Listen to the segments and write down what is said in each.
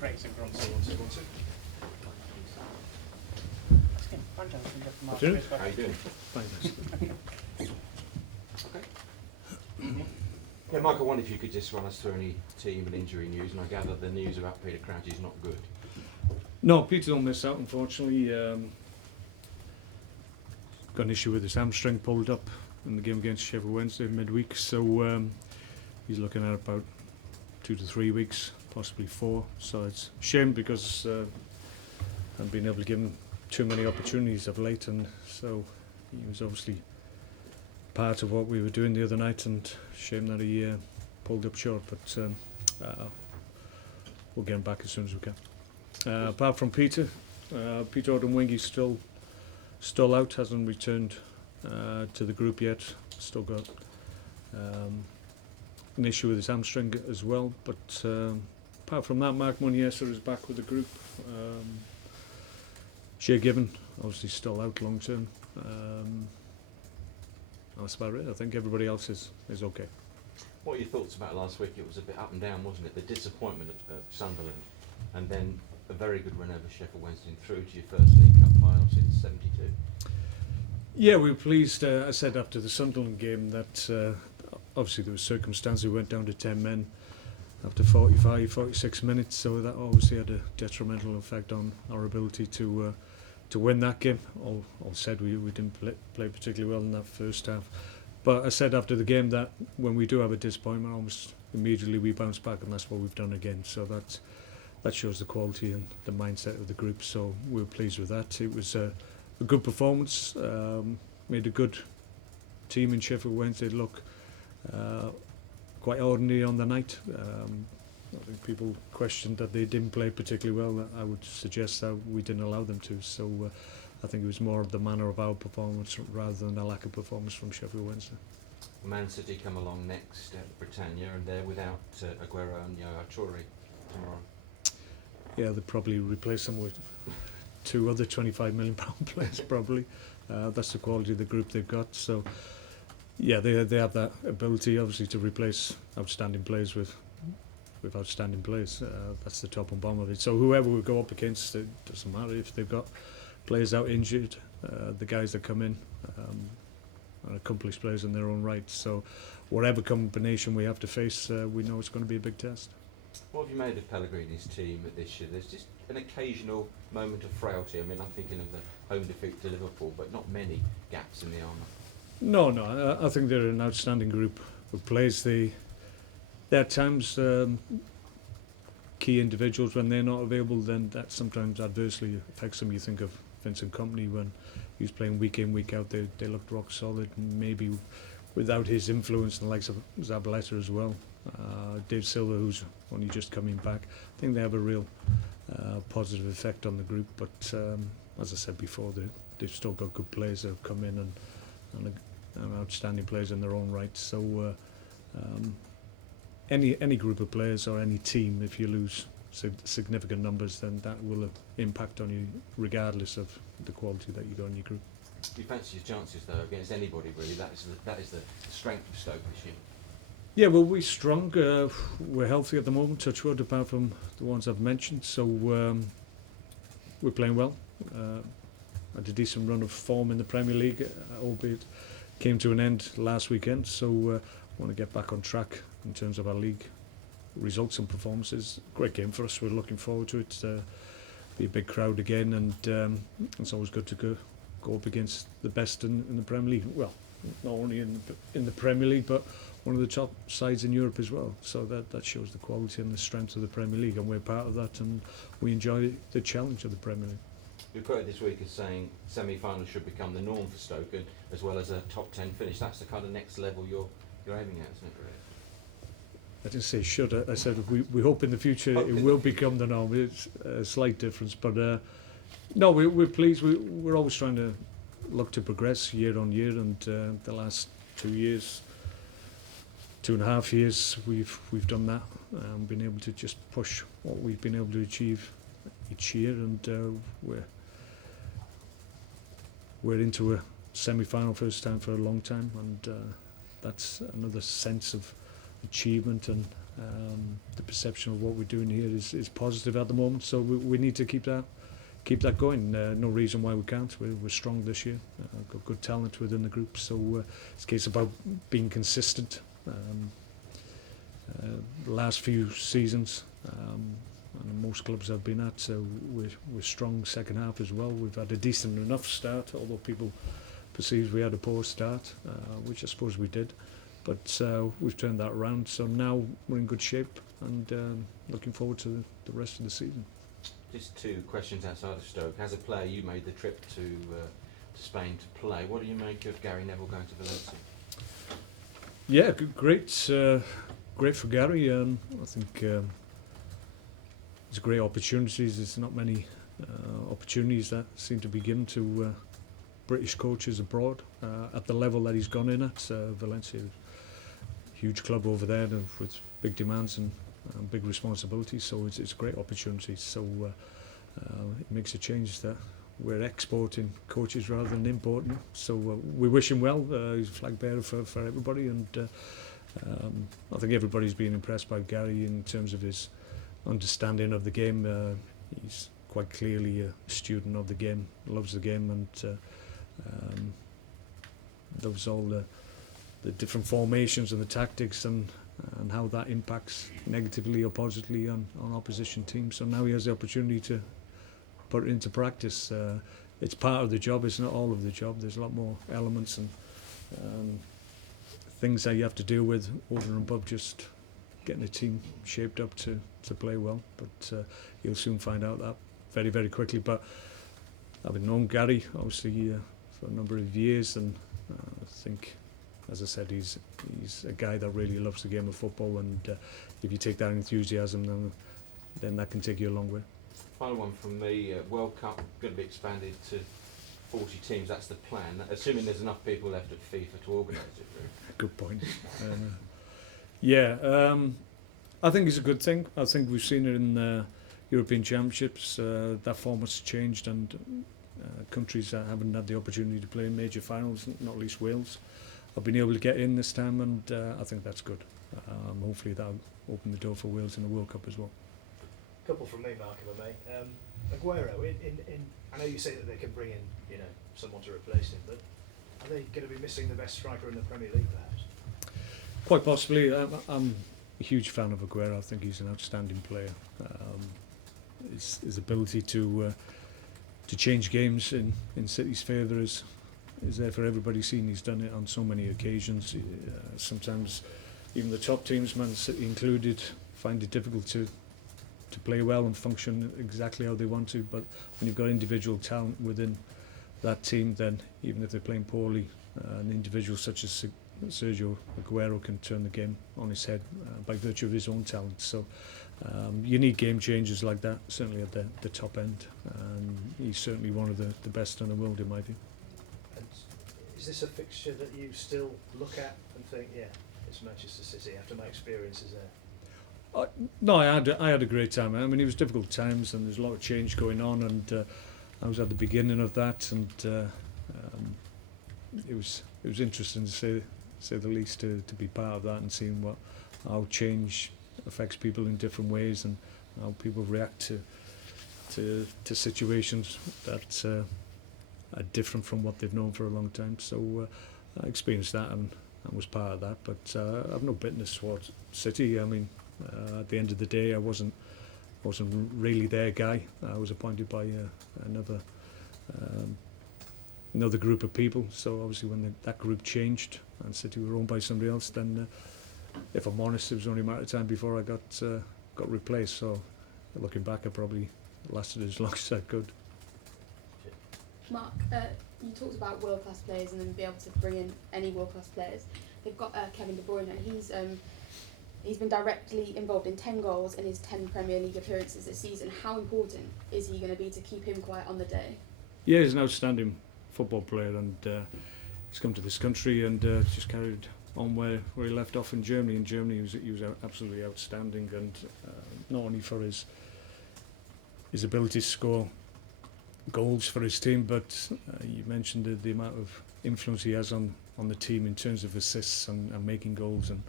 breaks and grunts. How you doing? Okay. Yeah, Mike, I wonder if you could just run us through any team and injury news, and I gather the news about Peter Crouch is not good. No, Peter don't miss out, unfortunately. Got an issue with his hamstring, pulled up in the game against Sheffield Wednesday midweek, so he's looking at about 2 to 3 weeks, possibly 4. So it's a shame because I've been able to give him too many opportunities of late, and so he was obviously part of what we were doing the other night, and shame that he pulled up short, but we'll get him back as soon as we can. Apart from Peter Odemwingi's still out, hasn't returned to the group yet, still got an issue with his hamstring as well, but apart from that, Mark Muniesa is back with the group. Shea Given, obviously still out long term. That's about it. I think everybody else is okay. What are your thoughts about last week? It was a bit up and down, wasn't it? The disappointment of Sunderland, and then a very good win over Sheffield Wednesday and through to your first League Cup final since '72. Yeah, we were pleased. I said after the Sunderland game that obviously there was circumstances. We went down to 10 men after 46 minutes, so that obviously had a detrimental effect on our ability to win that game. All said, we didn't play particularly well in that first half. But I said after the game that when we do have a disappointment, almost immediately we bounce back, and that's what we've done again. So that shows the quality and the mindset of the group. So we were pleased with that. It was a good performance. Made a good team in Sheffield Wednesday look quite ordinary on the night. I think people questioned that they didn't play particularly well. I would suggest that we didn't allow them to. So I think it was more of the manner of our performance rather than a lack of performance from Sheffield Wednesday. Man City come along next at Britannia, and they're without Aguero and Yaya Toure tomorrow. Yeah, they'll probably replace them with 2 other £25 million players probably. That's the quality of the group they've got. So yeah, they have that ability obviously to replace outstanding players with outstanding players. That's the top and bottom of it. So whoever we go up against, it doesn't matter if they've got players out injured. The guys that come in are accomplished players in their own right. So whatever combination we have to face, we know it's going to be a big test. What have you made of Pellegrini's team this year? There's just an occasional moment of frailty. I mean, I'm thinking of the home defeat to Liverpool, but not many gaps in the armour. No, I think they're an outstanding group of players. They at times key individuals, when they're not available, then that sometimes adversely affects them. You think of Vincent Kompany when he was playing week in, week out, they looked rock solid, and maybe without his influence, and the likes of Zabaleta as well. Dave Silva, who's only just coming back, I think they have a real positive effect on the group. But as I said before, they've still got good players that have come in and outstanding players in their own right. So any group of players or any team, if you lose significant numbers, then that will impact on you regardless of the quality that you got in your group. Do you fancy your chances though against anybody really? That is the strength of Stoke this year. Yeah, well, we're strong. We're healthy at the moment, touch wood, apart from the ones I've mentioned. So we're playing well. Had a decent run of form in the Premier League, albeit came to an end last weekend. So want to get back on track in terms of our league results and performances. Great game for us. We're looking forward to it. Be a big crowd again, and it's always good to go up against the best in the Premier League. Well, not only in the Premier League, but one of the top sides in Europe as well. So that shows the quality and the strength of the Premier League, and we're part of that, and we enjoy the challenge of the Premier League. You're quoted this week as saying semi-finals should become the norm for Stoke, and as well as a top 10 finish. That's the kind of next level you're aiming at, isn't it, really? I didn't say should. I said we hope in the future it will become the norm. It's a slight difference, but no, we're pleased. We're always trying to look to progress year on year, and the last 2 years, 2.5 years, we've done that. Been able to just push what we've been able to achieve each year, and we're into a semi-final first time for a long time, and that's another sense of achievement and The perception of what we're doing here is positive at the moment, so we need to keep that going. No reason why we can't. We're strong this year. Got good talent within the group, so it's a case about being consistent. The last few seasons, and most clubs I've been at, so we're strong second half as well. We've had a decent enough start, although people perceived we had a poor start, which I suppose we did. But we've turned that around, so now we're in good shape and looking forward to the rest of the season. Just two questions outside of Stoke. As a player, you made the trip to Spain to play. What do you make of Gary Neville going to Valencia? Yeah, great for Gary. I think it's great opportunities. There's not many opportunities that seem to be given to British coaches abroad at the level that he's gone in at. Valencia, huge club over there with big demands and big responsibilities, so it's a great opportunity. So it makes a change that we're exporting coaches rather than importing. So we wish him well. He's a flag bearer for everybody, and I think everybody's been impressed by Gary in terms of his understanding of the game. He's quite clearly a student of the game, loves the game, and loves all the different formations and the tactics and how that impacts negatively or positively on opposition teams. So now he has the opportunity to put it into practice. It's part of the job, it's not all of the job. There's a lot more elements and things that you have to deal with over and above just getting a team shaped up to play well. But you'll soon find out that very, very quickly. But having known Gary, obviously, for a number of years, and I think, as I said, he's a guy that really loves the game of football, and if you take that enthusiasm, then that can take you a long way. Final one from me. World Cup going to be expanded to 40 teams. That's the plan, assuming there's enough people left at FIFA to organise it. Really. Good point. I think it's a good thing. I think we've seen it in European Championships. That format's changed, and countries that haven't had the opportunity to play in major finals, not least Wales, have been able to get in this time, and I think that's good. Hopefully that'll open the door for Wales in the World Cup as well. A couple from me, Mark, if I may. Aguero, I know you say that they can bring in, someone to replace him, but are they going to be missing the best striker in the Premier League, perhaps? Quite possibly. I'm a huge fan of Aguero. I think he's an outstanding player. His ability to change games in City's favour is there for everybody seeing. He's done it on so many occasions. Sometimes even the top teams, Man City included, find it difficult to play well and function exactly how they want to. But when you've got individual talent within that team, then even if they're playing poorly, an individual such as Sergio Aguero can turn the game on his head by virtue of his own talent. So you need game changers like that, certainly at the top end. And he's certainly one of the best in the world, in my view. And is this a fixture that you still look at and think, yeah, it's Manchester City after my experiences there? No, I had a great time. I mean, it was difficult times, and there's a lot of change going on, and I was at the beginning of that, and it was interesting to say the least to be part of that and seeing how change affects people in different ways and how people react to situations that are different from what they've known for a long time. So I experienced that and was part of that, but I have no bitterness towards City. I mean, at the end of the day, I wasn't really their guy. I was appointed by another group of people. So obviously when that group changed and City were owned by somebody else, then if I'm honest, it was only a matter of time before I got replaced. So looking back, I probably lasted as long as I could. Mark, you talked about world-class players and then be able to bring in any world-class players. They've got Kevin De Bruyne, and he's been directly involved in 10 goals in his 10 Premier League appearances this season. How important is he going to be to keep him quiet on the day? Yeah, he's an outstanding football player, and he's come to this country and just carried on where he left off in Germany. In Germany, he was absolutely outstanding, and not only for his ability to score goals for his team, but you mentioned the amount of influence he has on the team in terms of assists and making goals, and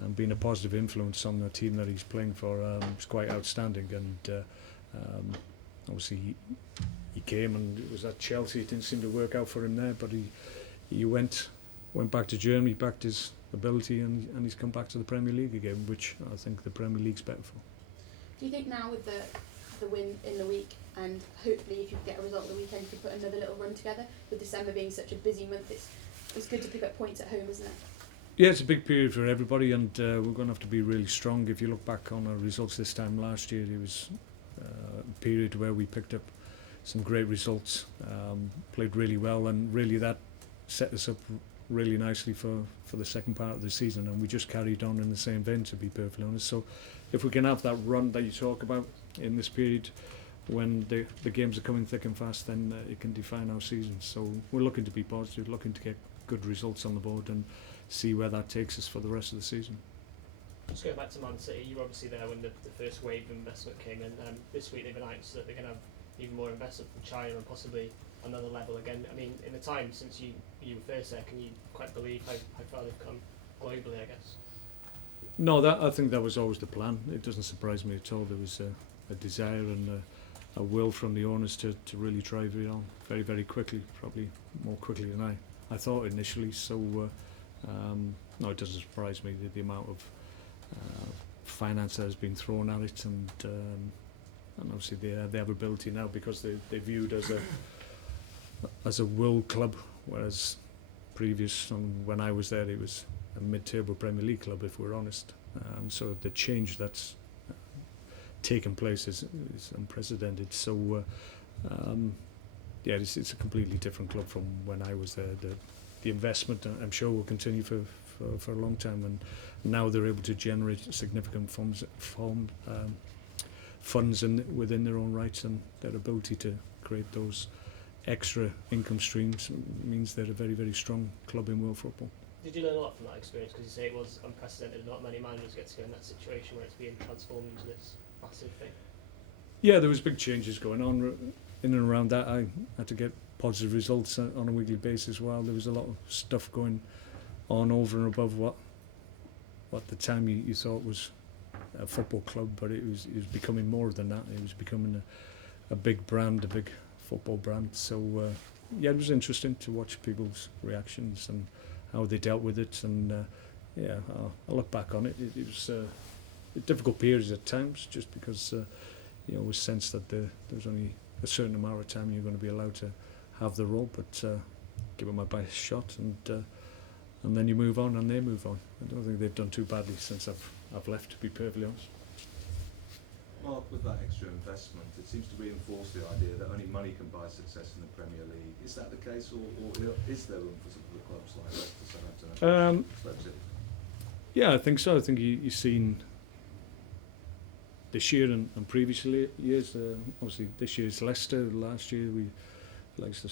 and being a positive influence on the team that he's playing for is quite outstanding. And obviously he came, and it was at Chelsea. It didn't seem to work out for him there, but he went back to Germany, backed his ability, and he's come back to the Premier League again, which I think the Premier League's better for. Do you think now with the win in the week, and hopefully if you get a result at the weekend, you could put another little run together, with December being such a busy month, it's good to pick up points at home, isn't it? Yeah, it's a big period for everybody, and we're going to have to be really strong. If you look back on our results this time last year, it was a period where we picked up some great results, played really well, and really that set us up really nicely for the second part of the season, and we just carried on in the same vein, to be perfectly honest. So if we can have that run that you talk about in this period, when the games are coming thick and fast, then it can define our season. So we're looking to be positive, looking to get good results on the board and see where that takes us for the rest of the season. Just going back to Man City, you were obviously there when the first wave of investment came in. This week they've announced that they're going to have even more investment from China and possibly another level again. I mean, in the time since you were first there, can you quite believe how far they've come globally, I guess? No, I think that was always the plan. It doesn't surprise me at all. There was a desire and a will from the owners to really drive it on very, very quickly, probably more quickly than I thought initially. So no, it doesn't surprise me the amount of finance that has been thrown at it, and obviously they have ability now, because they're viewed as a world club, whereas previous, when I was there, it was a mid-table Premier League club, if we're honest. So the change that's taken place is unprecedented. So yeah, it's a completely different club from when I was there. The investment, I'm sure, will continue for a long time, and now they're able to generate significant funds within their own rights, and their ability to create those extra income streams means they're a very, very strong club in world football. Did you learn a lot from that experience? Because you say it was unprecedented. Not many managers get to go in that situation where it's being transformed into this massive thing. Yeah, there was big changes going on in and around that. I had to get positive results on a weekly basis. While there was a lot of stuff going on over and above what the time you thought was a football club, but it was becoming more than that. It was becoming a big brand, a big football brand. So yeah, it was interesting to watch people's reactions and how they dealt with it. And yeah, I look back on it. It was a difficult period at times, just because you always sense that there was only a certain amount of time you're going to be allowed to have the role, but give it my best shot, and then you move on, and they move on. I don't think they've done too badly since I've left, to be perfectly honest. Mark, with that extra investment, it seems to reinforce the idea that only money can buy success in the Premier League. Is that the case, or is there room for some of the clubs like Leicester, Southampton, Leipzig? Yeah, I think so. I think you've seen this year and previous years. Obviously, this year is Leicester. Last year we likes the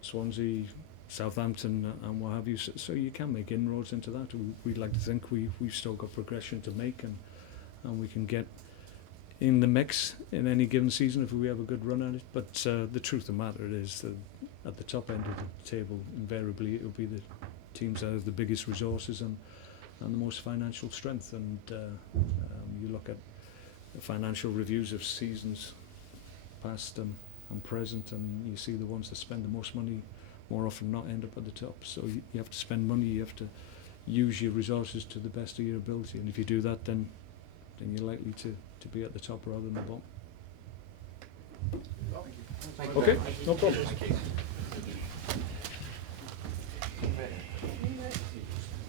Swansea, Southampton, and what have you. So you can make inroads into that. We'd like to think we've still got progression to make, and we can get in the mix in any given season if we have a good run at it. But the truth of the matter is that at the top end of the table, invariably it will be the teams that have the biggest resources and the most financial strength. And you look at the financial reviews of seasons past and present, and you see the ones that spend the most money more often not end up at the top. So you have to spend money, you have to use your resources to the best of your ability, and if you do that, then you're likely to be at the top rather than the bottom. Thank you. Okay, no problem. Thank you.